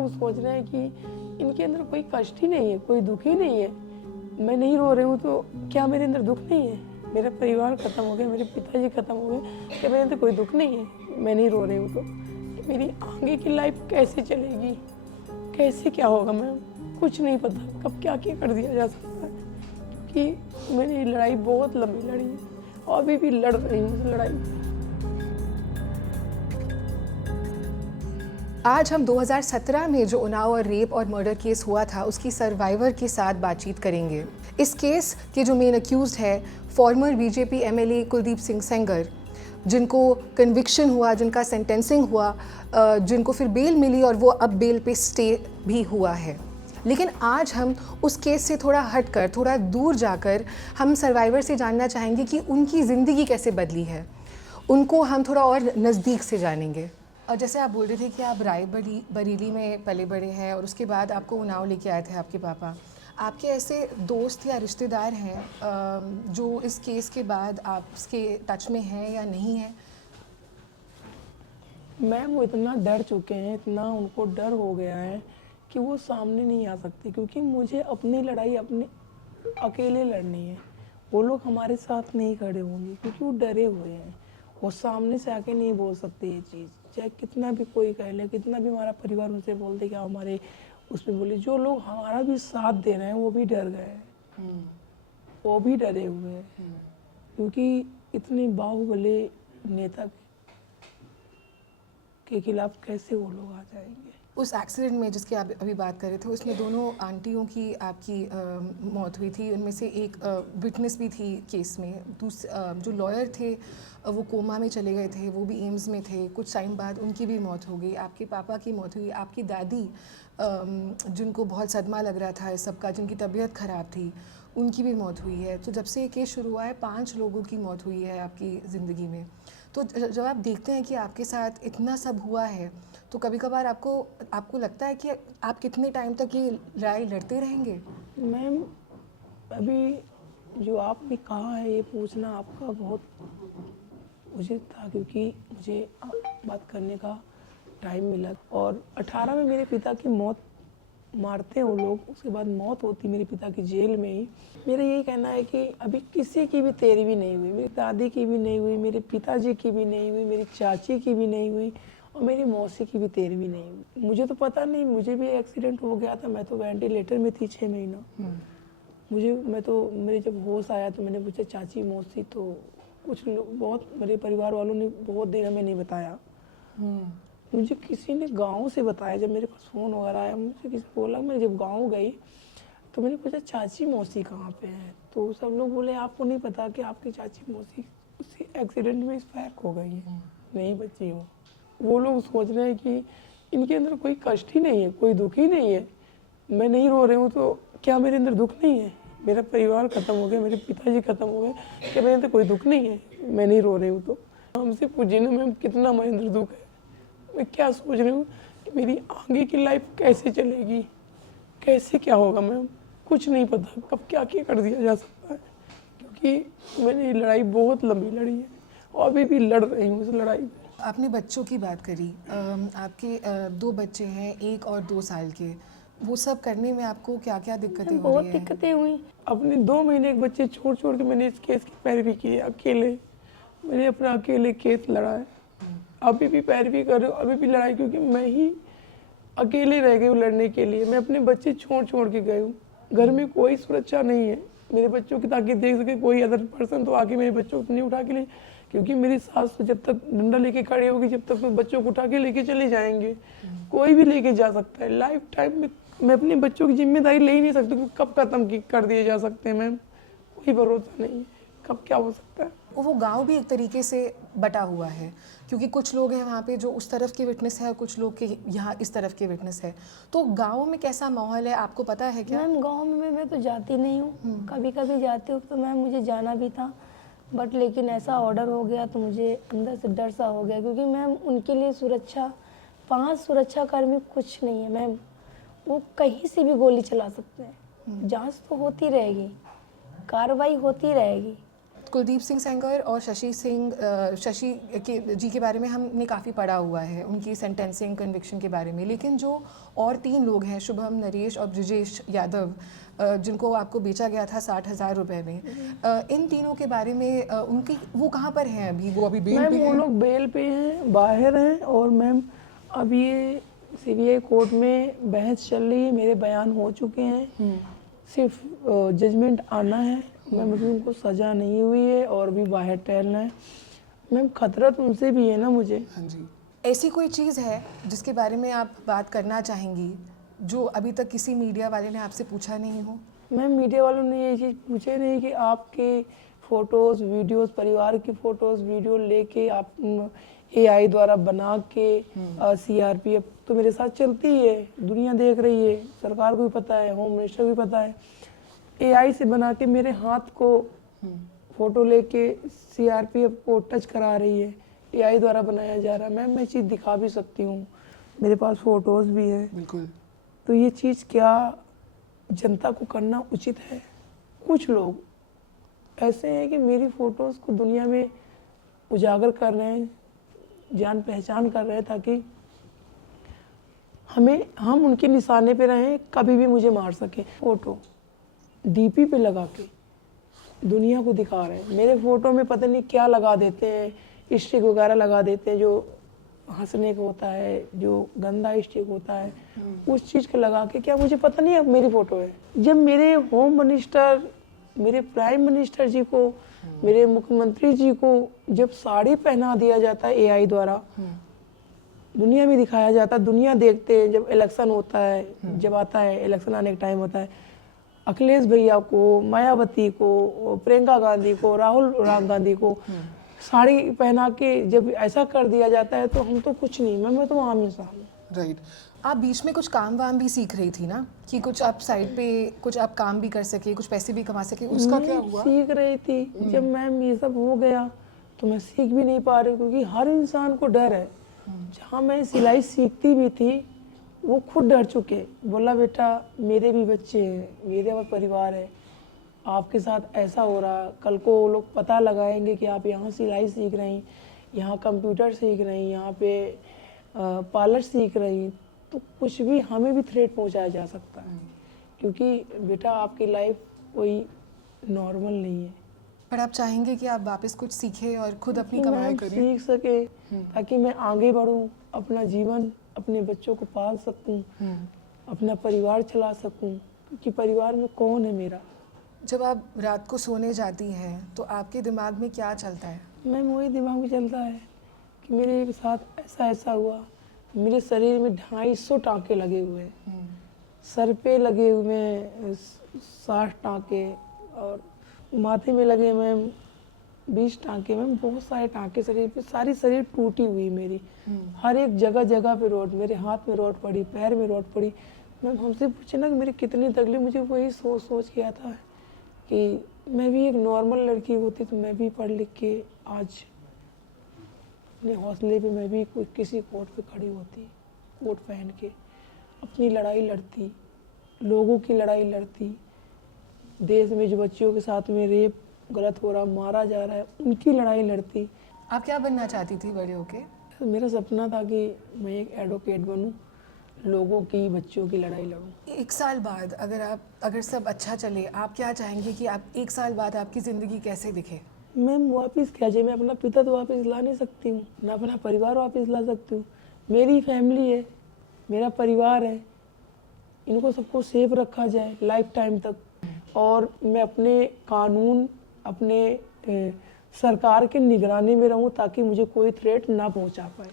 लोग सोच रहे हैं कि इनके अंदर कोई कष्ट ही नहीं है, कोई दुख ही नहीं है। मैं नहीं रो रही हूँ तो क्या मेरे अंदर दुख नहीं है? मेरा परिवार ख़त्म हो गया, मेरे पिताजी ख़त्म हो गए, क्या मेरे अंदर कोई दुख नहीं है? मैं नहीं रो रही हूँ तो मेरी आगे की लाइफ कैसे चलेगी, कैसे क्या होगा मैम? कुछ नहीं पता कब क्या क्या कर दिया जा सकता है, क्योंकि मैंने ये लड़ाई बहुत लंबी लड़ी है और अभी भी लड़ रही हूँ इस लड़ाई। आज हम 2017 में जो उन्नाव और रेप और मर्डर केस हुआ था उसकी सर्वाइवर के साथ बातचीत करेंगे। इस केस के जो मेन अक्यूज्ड है farmer BJP MLA Kuldeep Singh Sengar, जिनको कन्विक्शन हुआ, जिनका सेंटेंसिंग हुआ, जिनको फिर बेल मिली और वो अब बेल पे स्टे भी हुआ है। लेकिन आज हम उस केस से थोड़ा हटकर, थोड़ा दूर जाकर हम सर्वाइवर से जानना चाहेंगे कि उनकी ज़िंदगी कैसे बदली है, उनको हम थोड़ा और नज़दीक से जानेंगे। और जैसे आप बोल रहे थे कि आप बरेली में पले बड़े हैं और उसके बाद आपको उन्नाव लेके आए थे आपके पापा। आपके ऐसे दोस्त या रिश्तेदार हैं जो इस केस के बाद आपके टच में हैं या नहीं हैं? मैम वो इतना डर चुके हैं, इतना उनको डर हो गया है कि वो सामने नहीं आ सकते, क्योंकि मुझे अपनी लड़ाई अपने अकेले लड़नी है। वो लोग हमारे साथ नहीं खड़े होंगे क्योंकि वो डरे हुए हैं। वो सामने से आके नहीं बोल सकते ये चीज़, चाहे कितना भी कोई कह ले, कितना भी हमारा परिवार उनसे बोल दे कि हमारे उसमें बोले। जो लोग हमारा भी साथ दे रहे हैं वो भी डर गए हैं, वो भी डरे हुए हैं, क्योंकि इतने बाहुबली नेता के खिलाफ कैसे वो लोग आ जाएंगे। उस एक्सीडेंट में जिसकी आप अभी बात कर रहे थे उसमें दोनों आंटियों की आपकी मौत हुई थी। उनमें से एक विटनेस भी थी केस में। जो लॉयर थे वो कोमा में चले गए थे, वो भी एम्स में थे। कुछ टाइम बाद उनकी भी मौत हो गई। आपके पापा की मौत हुई। आपकी दादी जिनको बहुत सदमा लग रहा था इस सबका, जिनकी तबीयत ख़राब थी, उनकी भी मौत हुई है। तो जब से ये केस शुरू हुआ है 5 लोगों की मौत हुई है आपकी ज़िंदगी में। तो जब आप देखते हैं कि आपके साथ इतना सब हुआ है तो कभी कभार आपको लगता है कि आप कितने टाइम तक ये लड़ाई लड़ते रहेंगे? मैम अभी जो आपने कहा है ये पूछना आपका बहुत उचित था, क्योंकि मुझे बात करने का टाइम मिला। और 18 में मेरे पिता की मौत मारते हैं वो लोग, उसके बाद मौत होती मेरे पिता की जेल में ही। मेरा यही कहना है कि अभी किसी की भी तेरहवीं नहीं हुई, मेरी दादी की भी नहीं हुई, मेरे पिताजी की भी नहीं हुई, मेरी चाची की भी नहीं हुई और मेरी मौसी की भी 13वीं नहीं हुई। मुझे तो पता नहीं, मुझे भी एक्सीडेंट हो गया था, मैं तो वेंटिलेटर में थी 6 महीना। मेरे जब होश आया तो मैंने पूछा चाची मौसी, तो कुछ लोग बहुत मेरे परिवार वालों ने बहुत देर हमें नहीं बताया। मुझे किसी ने गांव से बताया, जब मेरे पास फ़ोन वगैरह आया मुझे किसी बोला। मैं जब गांव गई तो मैंने पूछा चाची मौसी कहाँ पे है, तो सब लोग बोले आपको नहीं पता कि आपकी चाची मौसी उसी एक्सीडेंट में एक्सपायर हो गई है, नहीं बची वो लोग सोच रहे हैं कि इनके अंदर कोई कष्ट ही नहीं है, कोई दुख ही नहीं है। मैं नहीं रो रही हूँ तो क्या मेरे अंदर दुख नहीं है? मेरा परिवार ख़त्म हो गया, मेरे पिताजी ख़त्म हो गए, क्या मेरे अंदर कोई दुख नहीं है? मैं नहीं रो रही हूँ तो हमसे पूछिए ना मैम कितना मेरे अंदर दुख है। मैं क्या सोच रही हूँ कि मेरी आगे की लाइफ कैसे चलेगी, कैसे क्या होगा मैम? कुछ नहीं पता कब क्या क्या कर दिया जा सकता है, क्योंकि मैंने ये लड़ाई बहुत लंबी लड़ी है और अभी भी लड़ रही हूँ इस लड़ाई। आपने बच्चों की बात करी। आपके 2 बच्चे हैं, 1 और 2 साल के। वो सब करने में आपको क्या क्या दिक्कतें हो बहुत रही हैं? दिक्कतें हुई। अपने 2 महीने के बच्चे छोड़ छोड़ के मैंने इस केस की पैरवी की है अकेले। मैंने अपना अकेले केस लड़ा है, अभी भी पैरवी कर रही हूँ, अभी भी लड़ाई, क्योंकि मैं ही अकेले रह गई हूँ लड़ने के लिए। मैं अपने बच्चे छोड़ छोड़ के गई हूँ, घर में कोई सुरक्षा नहीं है मेरे बच्चों की, ताकि देख सके कोई अदर पर्सन तो आके मेरे बच्चों को नहीं उठा के ले, क्योंकि मेरी सास तो जब तक डंडा लेके खड़ी होगी जब तक तो बच्चों को उठा के लेके चले जाएंगे। कोई भी लेके जा सकता है। लाइफ टाइम में मैं अपने बच्चों की जिम्मेदारी ले ही नहीं सकती, क्योंकि कब खत्म कर दिए जा सकते हैं मैम, कोई भरोसा नहीं है कब क्या हो सकता है। वो गांव भी एक तरीके से बटा हुआ है, क्योंकि कुछ लोग हैं वहाँ पे जो उस तरफ के विटनेस है और कुछ लोग के यहाँ इस तरफ के विटनेस है। तो गांव में कैसा माहौल है आपको पता है क्या? मैम गांव में मैं तो जाती नहीं हूँ, कभी कभी जाती हूँ तो मैम मुझे जाना भी था, बट लेकिन ऐसा ऑर्डर हो गया तो मुझे अंदर से डर सा हो गया, क्योंकि मैम उनके लिए सुरक्षा 5 सुरक्षाकर्मी कुछ नहीं है मैम। वो कहीं से भी गोली चला सकते हैं। जांच तो होती रहेगी, कार्रवाई होती रहेगी। कुलदीप सिंह सेंगर और शशि जी के बारे में हमने काफ़ी पढ़ा हुआ है, उनकी सेंटेंसिंग कन्विक्शन के बारे में, लेकिन जो और 3 लोग हैं, शुभम, नरेश और ब्रिजेश यादव, जिनको आपको बेचा गया था 60,000 रुपये में, इन तीनों के बारे में उनकी वो कहाँ पर हैं अभी? वो अभी बेल पे मैम वो हैं? लोग बेल पे हैं, बाहर हैं। और मैम अभी ये CBI कोर्ट में बहस चल रही है, मेरे बयान हो चुके हैं, सिर्फ जजमेंट आना है। मैम अभी उनको सज़ा नहीं हुई है और भी बाहर टहलना है। मैम खतरा तो उनसे भी है ना मुझे। हाँ जी। ऐसी कोई चीज़ है जिसके बारे में आप बात करना चाहेंगी जो अभी तक किसी मीडिया वाले ने आपसे पूछा नहीं हो? मैम मीडिया वालों ने ये चीज़ पूछे नहीं कि आपके फ़ोटोज़, वीडियोज़, परिवार की फ़ोटोज़, वीडियो लेके आप AI द्वारा बना के CRPF तो मेरे साथ चलती है, दुनिया देख रही है, सरकार को भी पता है, होम मिनिस्टर को भी पता है। AI से बना के मेरे हाथ को फ़ोटो लेके CRPF को टच करा रही है, AI द्वारा बनाया जा रहा है। मैम मैं चीज़ दिखा भी सकती हूँ, मेरे पास फ़ोटोज़ भी है। बिल्कुल। तो ये चीज़ क्या जनता को करना उचित है? कुछ लोग ऐसे हैं कि मेरी फ़ोटोज़ को दुनिया में उजागर कर रहे हैं, जान पहचान कर रहे हैं, ताकि हम उनके निशाने पे रहें, कभी भी मुझे मार सकें। फ़ोटो DP पे लगा के दुनिया को दिखा रहे हैं। मेरे फ़ोटो में पता नहीं क्या लगा देते हैं, स्टिक वगैरह लगा देते हैं, जो हंसने का होता है, जो गंदा स्टिक होता है, उस चीज़ को लगा के, क्या मुझे पता नहीं अब मेरी फ़ोटो है? जब मेरे होम मिनिस्टर, मेरे प्राइम मिनिस्टर जी को, मेरे मुख्यमंत्री जी को जब साड़ी पहना दिया जाता है AI द्वारा, दुनिया में दिखाया जाता है, दुनिया देखते हैं, जब इलेक्शन होता है, जब आता है इलेक्शन आने का टाइम होता है, अखिलेश भैया को, मायावती को, प्रियंका गांधी को, राहुल गांधी को साड़ी पहना के जब ऐसा कर दिया जाता है, तो हम तो कुछ नहीं, मैं तो आम इंसान हूँ। राइट। आप बीच में कुछ काम वाम भी सीख रही थी ना, कि कुछ आप साइड पे कुछ आप काम भी कर सके, कुछ पैसे भी कमा सके, उसका क्या हुआ? सीख रही थी। जब मैम ये सब हो गया तो मैं सीख भी नहीं पा रही, क्योंकि हर इंसान को डर है। जहाँ मैं सिलाई सीखती भी थी, वो खुद डर चुके, बोला बेटा मेरे भी बच्चे हैं, मेरे भी परिवार है, आपके साथ ऐसा हो रहा, कल को वो लोग पता लगाएंगे कि आप यहाँ सिलाई सीख रही, यहाँ कंप्यूटर सीख रही, यहाँ पे पार्लर सीख रही, तो कुछ भी हमें भी थ्रेट पहुँचाया जा सकता है, क्योंकि बेटा आपकी लाइफ कोई नॉर्मल नहीं है। पर आप चाहेंगे कि आप वापस कुछ सीखें और खुद अपनी कमाई मैं करें? सीख सके, ताकि मैं आगे बढ़ूं, अपना जीवन, अपने बच्चों को पाल सकूं, अपना परिवार चला सकूं, क्योंकि परिवार में कौन है मेरा। जब आप रात को सोने जाती हैं तो आपके दिमाग में क्या चलता है? मैम वही दिमाग में चलता है कि मेरे साथ ऐसा ऐसा हुआ। मेरे शरीर में 250 टाँके लगे हुए हैं, सर पे लगे हुए हैं 60 टाँके, और माथे में लगे मैम 20 टाँके। मैम बहुत सारे टाँके शरीर पे, सारी शरीर टूटी हुई मेरी, हर एक जगह जगह पे रोड, मेरे हाथ में रोड पड़ी, पैर में रोड पड़ी। मैम हमसे पूछे ना कि मेरी कितनी तकलीफ, मुझे वही सोच सोच के आता है कि मैं भी एक नॉर्मल लड़की होती तो मैं भी पढ़ लिख के आज अपने हौसले पे मैं भी कोई किसी कोर्ट पे खड़ी होती, कोट पहन के अपनी लड़ाई लड़ती, लोगों की लड़ाई लड़ती, देश में जो बच्चियों के साथ में रेप गलत हो रहा, मारा जा रहा है, उनकी लड़ाई लड़ती। आप क्या बनना चाहती थी बड़े होके? मेरा सपना था कि मैं एक एडवोकेट बनूं, लोगों की, बच्चों की लड़ाई लड़ूं। 1 साल बाद अगर सब अच्छा चले, आप क्या चाहेंगे कि आप 1 साल बाद आपकी ज़िंदगी कैसे दिखे? मैम वापस क्या चाहिए, मैं अपना पिता तो वापस ला नहीं सकती हूँ, ना अपना परिवार वापस ला सकती हूँ। मेरी फैमिली है, मेरा परिवार है, इनको सबको सेफ रखा जाए लाइफ टाइम तक, और मैं अपने कानून, अपने सरकार के निगरानी में रहूं, ताकि मुझे कोई थ्रेट ना पहुंचा पाए।